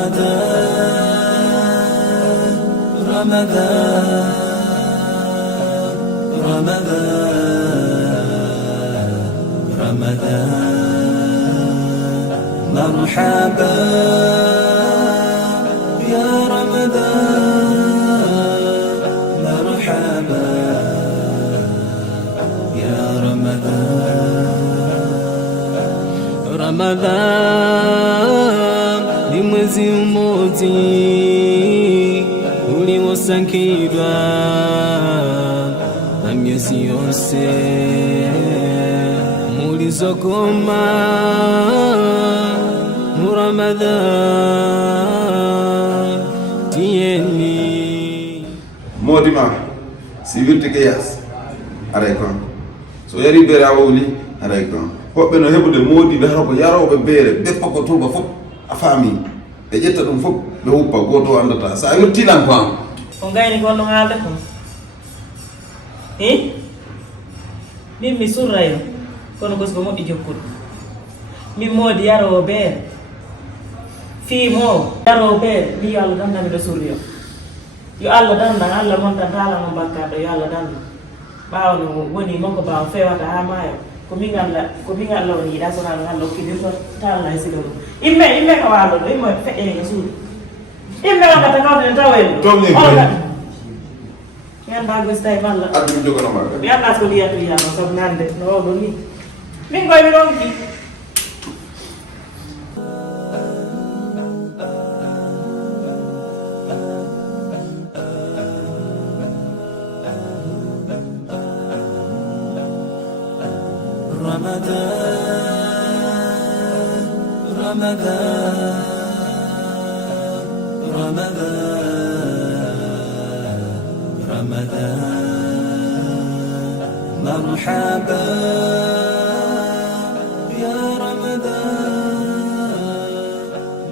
رمضان رمضان رمضان رمضان مرحبا يا رمضان مرحبا يا رمضان رمضان ni mwezi mmoja uliosangirwa na miezi yose mulizokoma mu Ramadan tieni modima si wirti ke yas aray ko so yari bere awuli aray ko hobbe no hebude modi be harko yarobe bere be pako tuba fop afami e jetta dum fop be huppa goto andata sa wirti lan ko on gayni gonno haalde ko min mi surrayo kono gosgo moƴƴi jokkuɗo min moodi yarowo beere fiimo yarowo beere mi yo Allah dandami ɗo surriyo yo Allah dandan Allah montan talano bakkaɗo yo Allah dandan ɓawno woni makko ɓawa fewata ha maayo ko min Allah woni yiɗa sonano Allah okkidir to talana e sigo mum imme ko waalo ɗo imme feƴƴene e suudu imme wangata kawtene tawen yan bagus tay balla addu jogono ma bi Allah ko liya to yama so nande no do ni min koy mi don ki رمضان رمضان رمضان رمضان مرحبا يا رمضان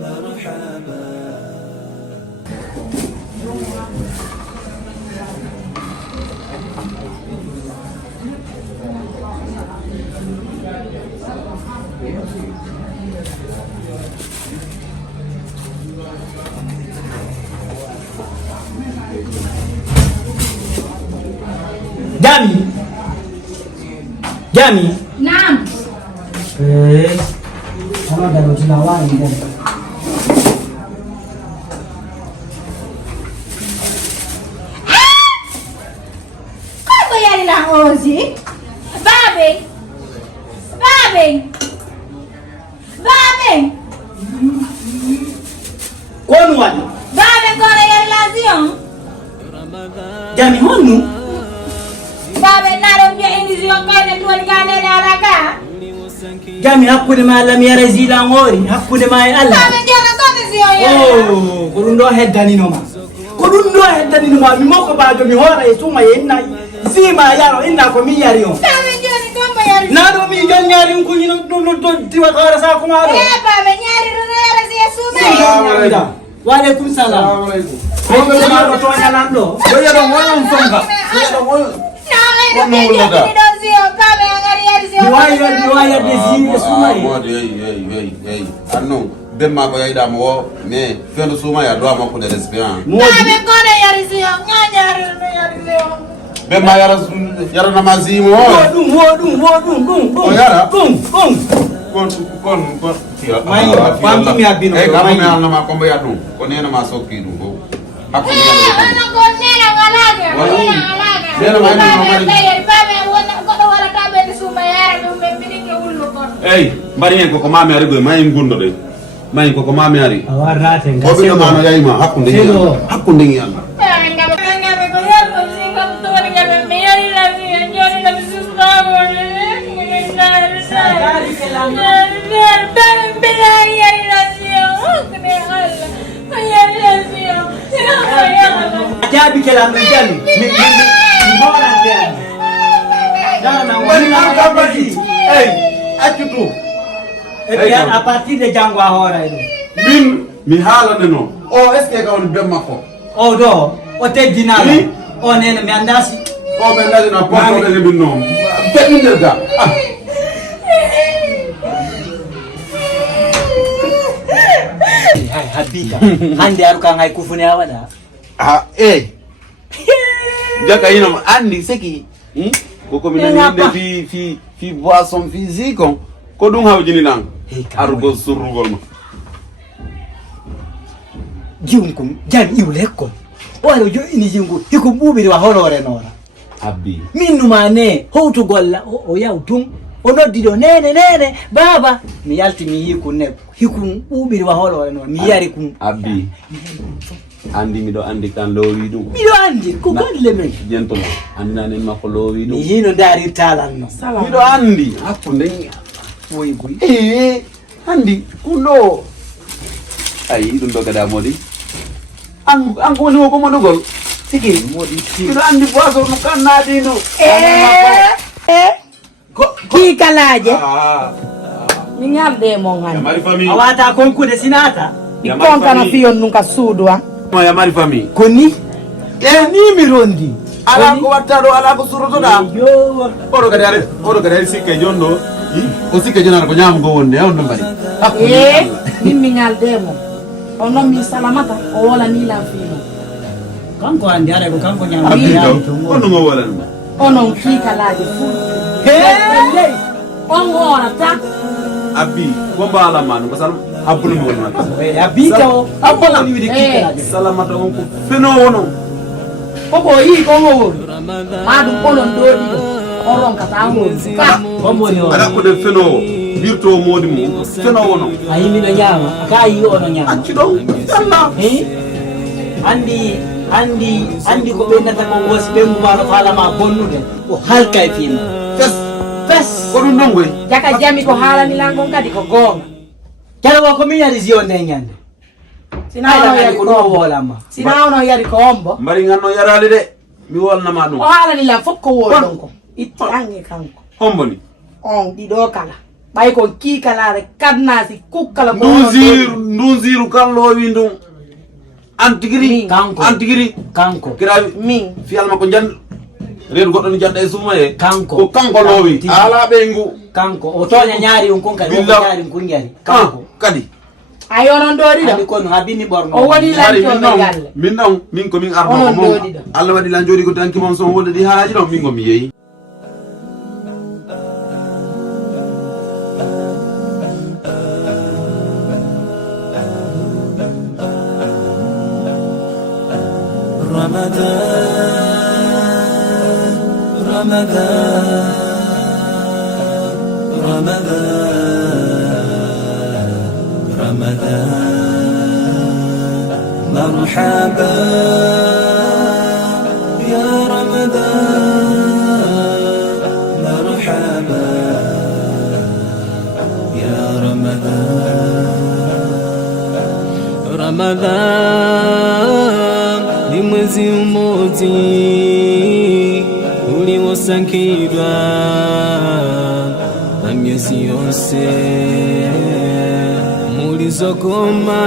مرحبا Jami. Naam. Sama dalam tilawah ini. Kau bayar lah Ozi. Babe. Konuan. Babe kau bayar lah Zion. Jami honu. Babe narom dia ini Zion kau ni tuan kane naraka. Jami hakkude ma lam yara zila ngori hakkude ma e Allah. Babe jangan kau ni Zion ya. Oh, ko dum do heddani no ma. Ko dum do heddani no ma mi moko baajo mi hora e suma yenna. Zima yaro inna ko mi yari on. Babe jangan kau bayar. Na do mi jon nyari ko ni do tiwa kara sa ko ma do. Babe nyari rera si suma. Wa alaikum salam. Ko be ma do to nyalando. yo do moyon songa yo do moyon Riwaya desire suma modi hey anno bemma ko yayda mo wo mais fendo suma ya do amako de respect Babe kone yari Zion nyanyari yari Zion. bemma yara namazimo Dum. yara Kum. kon Mai panti mi abino kama me alna ma kombo ya dum ko nena ma sokki dum ko hakko ni Ana konena ngalaga. Nena ma ni ma Babe wona ko do wala tabe de suma yara dum be bidinge ullu kon. Ey, mbari en ko mami ari go may ngundo de. May ko mami ari. Awarate Ko bi ma no yayma hakkunde ni. Hakkunde ni Allah. Ngabe ko yalla singa to wala ngabe me yari la mi nyori la bisu babo. Jabi kelam jami. Mi hora tian. Jangan Wani na kabati. Ey, atutu. Tian a partir de jangwa hora ini. Mi hala neno. O est ce que on bemma ko. O do, o te dinala. O nene mi andasi. O be ndaje na porto de binno. Bedinde da. habika hande aruka ngai kufune awada jaka ina andi seki ko mi nande fi boisson physique ko dum hawjini nan argo surugol ma jiwni ko jam iwle ko wala jo ini jingu hiko bubiri wa holore nora abbi minuma ne howto golla o yawtum o noddi do nene baba mi yalti mi hiku ne hiku bubiri wa holore nora mi yari kum abbi andi mi do andi kan lowi dum mi do andi ko golle men jentom andane makko lowi dum mi hino dari talanno mi do andi hakkunde boy andi kuno ay dum do gada modi an ko ni ko mo dogol siki modi mi do andi boaso no kannadi no ki kalaje mi ngalde mo ngani mari famille awata konkude sinata ikonka na fiyon nunka sudwa mo ya mari famille koni ni mi rondi ala ko wattado ala ko suroto da yo odo gade sikke jondo o sikke jonara ko nyam go wonde on bari min mi ngalde mo ono mi salamata o wala ni la fiyo kanko andi ara ko kanko nyam on no wala ono ki kalaje fu on wona ta abi ko bala man ko salam abulu mo wala abika o abola mi widi kikalaje salamata on ko feno wono ko yi ko ngo madu kono ndodi oron kata ngo ko moni o ada ko de feno birto modi mo feno wono ayi mi no nyama akayi ono nyama acci do Allah andi ko benata ko wosi bengu ma fala ma bonnude o halkay fima fes ko dum nongoy jaka jami ko halani langon kadi ko gonga kala ko mi yari zionde nyande sinaano yari ko do wola ma sinaano yari ko ombo mbari nganno yarale de mi wolna ma dum o halani la fokko wolon ko itti ange kanko homboni on di do kala bay ko ki kala re kadnasi kukkala ko nduziru kan lowi ndum antigiri kanko kirabi min fi alma ko jand reedu goddo ni janda e suma e kanko lowi ala be ngu kanko o tonya nyaari on kon kadi o nyaari on nyari kanko kadi ayo non dori do ko no habini borno o woni lan to galle min ko min arno ko mo Allah wadi lan jodi ko tanki mom son wolde di haaji do min go mi yeyi مرحبا يا رمضان مرحبا يا رمضان ni mwezi mmoja uliosakidwa na miezi yose mulizokoma